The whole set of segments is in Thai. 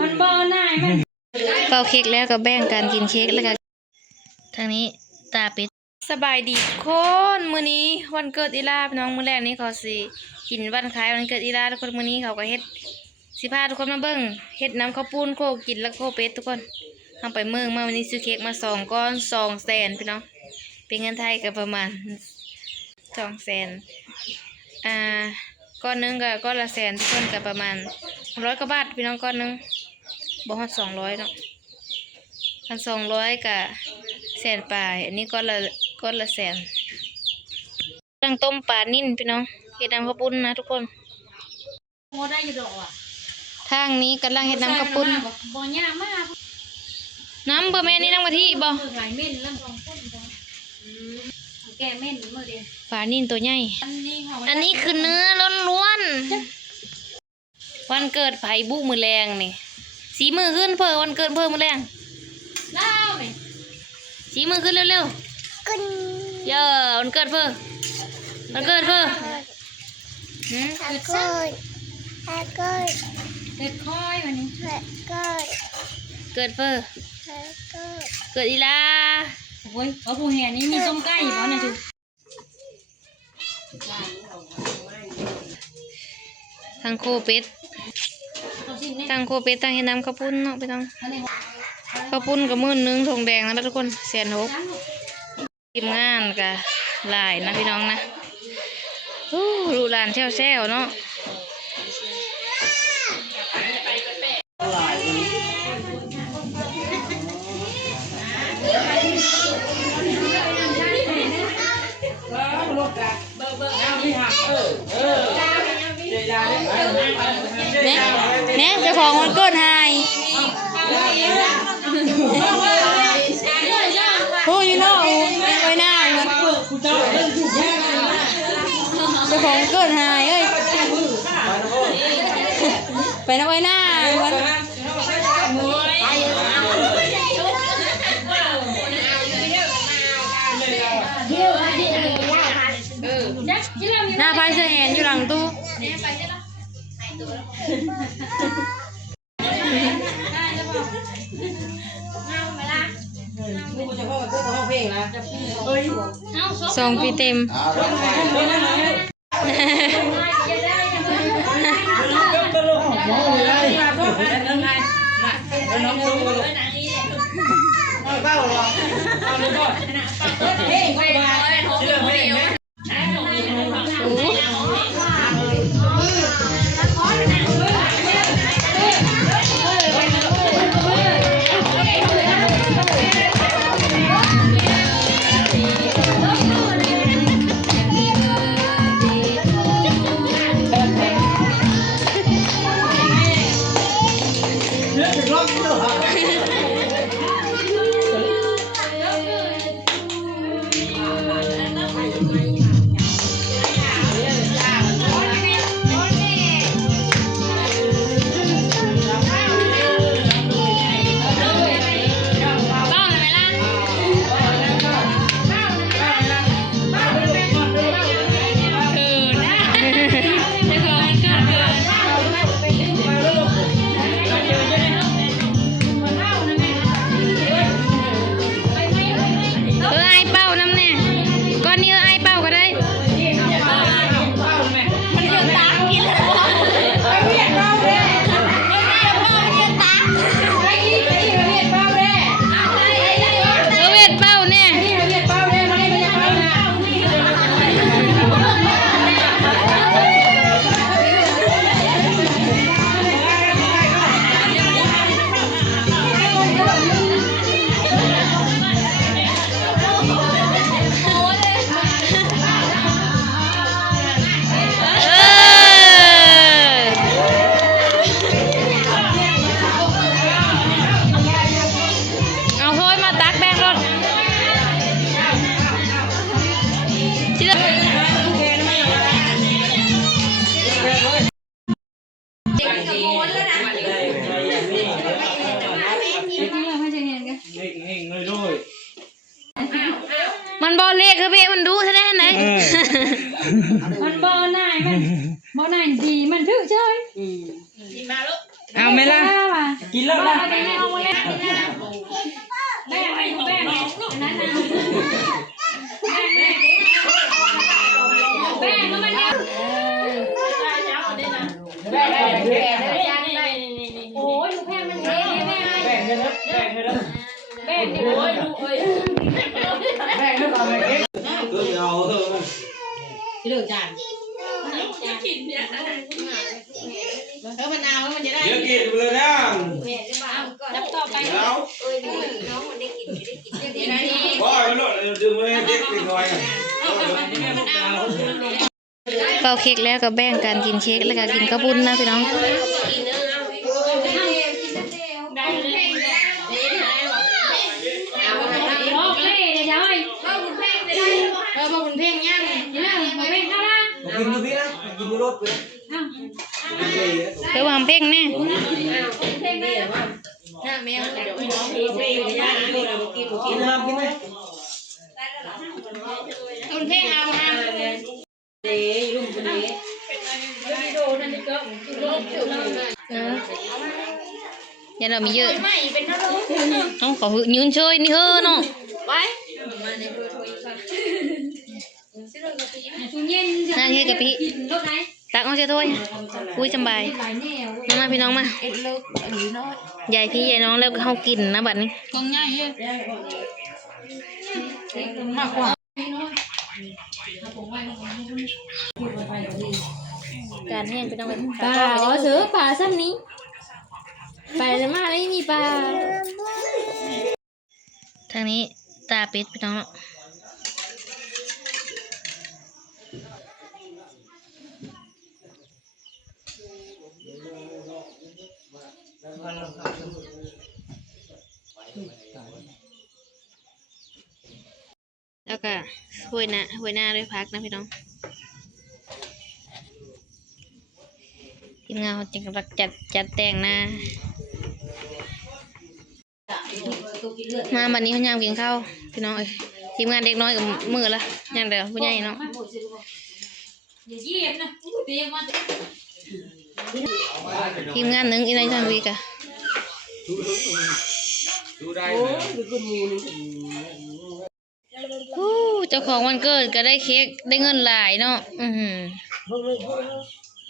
มันบ่น่ายมันเป่าเค้กแล้วก็แบ่งกันกินเค้กแล้วก็ทางนี้ตาปิดสบายดีคนมื้อนี้วันเกิดอีลาพี่น้องมื้อแรกนี้เขาสิกินวันคล้ายวันเกิดอีลาทุกคนมื้อนี้เขาก็เฮ็ดสิพาทุกคนมาเบิ่งเฮ็ดน้ำข้าวปุ้นโคกินแล้วโคเป็ดทุกคนทำไปเมืองมาวันนี้ซื้อเค้กมา2 ก้อน200,000พี่น้องเป็นเงินไทยก็ประมาณ200,000ก้อนนึงก็ก้อนละ100,000ทุกคนก็ประมาณ100 กว่าบาทพี่น้องก้อนนึงบ่ฮอด200เนาะ1,200กับ100,000ปลายอันนี้ก้อนละ100,000ตั้งต้มปลานิ่นพี่น้องเฮ็ดน้ำข้าวปุ้นนะทุกคนโอ้ได้อยู่ดอกอ่ะทางนี้กำลังเฮ็ดน้ำข้าวปุ้นบ่ยากมากน้ำบ่แม่นี่น้ำกะทิบ่หลายเม่นแล้ว2 คนแกเม่นมื้อเดียวปลานิ่นตัวใหญ่อันนี้คือเนื้อล้วนๆวันเกิดไผบุมื้อแรงนี่สีมือขึ้นเพิ่นวันเกิดเพิ่นมื้อแรงดาวนี่สีมือขึ้นเร็วๆขึ้นเย้วันเกิดเพิ่นวันเกิดเพิ่นเกิดค่อยวันนี้เกิดเพิ่นเกิดอีลาโอ้ยว่าผู้แห่นี่มีต้มไก่บ่น่ะจุทางโคเป็ดทางโคเป็ดทางเฮ็ดน้ำข้าวปุ้นเนาะไปต้องข้าวปุ้นกับมื้อนึงทงแดงนะทุกคน160,000ทีมงานก็หลายนะพี่น้องนะลูกหลานแซวๆเนาะเนี่ยเจ้าของวันเกิดไฮโอ้ยน้องไว้หน้าเงินเจ้าของเกิดไฮเอ้ยไปนะไว้หน้าเงินหน้าพายเสื้อแหนอยู่หลังตู้2 ปีเต็ม บ่ไหนดีมันถึกเฉย เอาไหมล่ะ กินแล้วนะ แม่เอามาแล้วแม่อันนั้นนะแม่ก็มันแล้วโอ้ยลูกแพงมันเท่แม่ แบ่งกันนะแบ่งกันนะ แม่โอ้ยลูกเอ้ย แบ่งกันเอาไปเก็บเอาที่เลือกจานมะนาวมันจะได้ เดี๋ยวกินไปเลยนะ จับต่อไป แล้ว น้องมันได้กินเดี๋ยวนี้ พ่อไปโน่นดึงไปให้เด็กกินหน่อย เป่าเค้กแล้วก็แบ่งกันกินเค้กแล้วก็กินข้าวปุ้นนะพี่น้อง บอกคุณเพ่งยัง กินดูพี่นะกินดูรถไปนะ เดี๋ยววางเพ่งแน่ หน้าแมวเดี๋ยวน้องเพ่งย่างกิน กินน้ำกินไหม คุณเพ่งเอาห้ามเดี๋ยวลุงคนนี้ อย่าเรามีเยอะ ไม่เป็นเท่าไหร่ ต้องขอยืนเฉยนี่เฮ้อเนาะ ไว้ นั่นเค้กกะปิตักเอาเสียถ้วยอุ้ยสบายมาพี่น้องมาใหญ่พี่ใหญ่น้องแล้วก็เฮากินนะบัดนี้ กองง่ายเลย การแห้งพี่น้อง ปลาอ๋อเสือปลาซ้ำนี้ไปเลยมาไม่มีปลา ทางนี้ตาเป็ดพี่น้องแล้วก็ห้วยหน้าด้วยพักนะพี่น้องทีมงานเขาจึงกำลังจัดแต่งหน้ามาวันนี้เขายามกินข้าวพี่น้องเอ้ยทีมงานเด็กน้อยกับมือละยังเดียวผู้ใหญ่เนาะ อย่าเยี่ยมนะเตรียมมา ทีมงานหนึ่งอีไนซันวีกะ ดูได้ ฮู้เจ้าของวันเกิดก็ได้เค้กได้เงินหลายเนาะ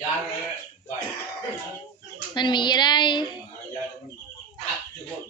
ยาเลย มันมีอะไร ยามันอัดทุกคน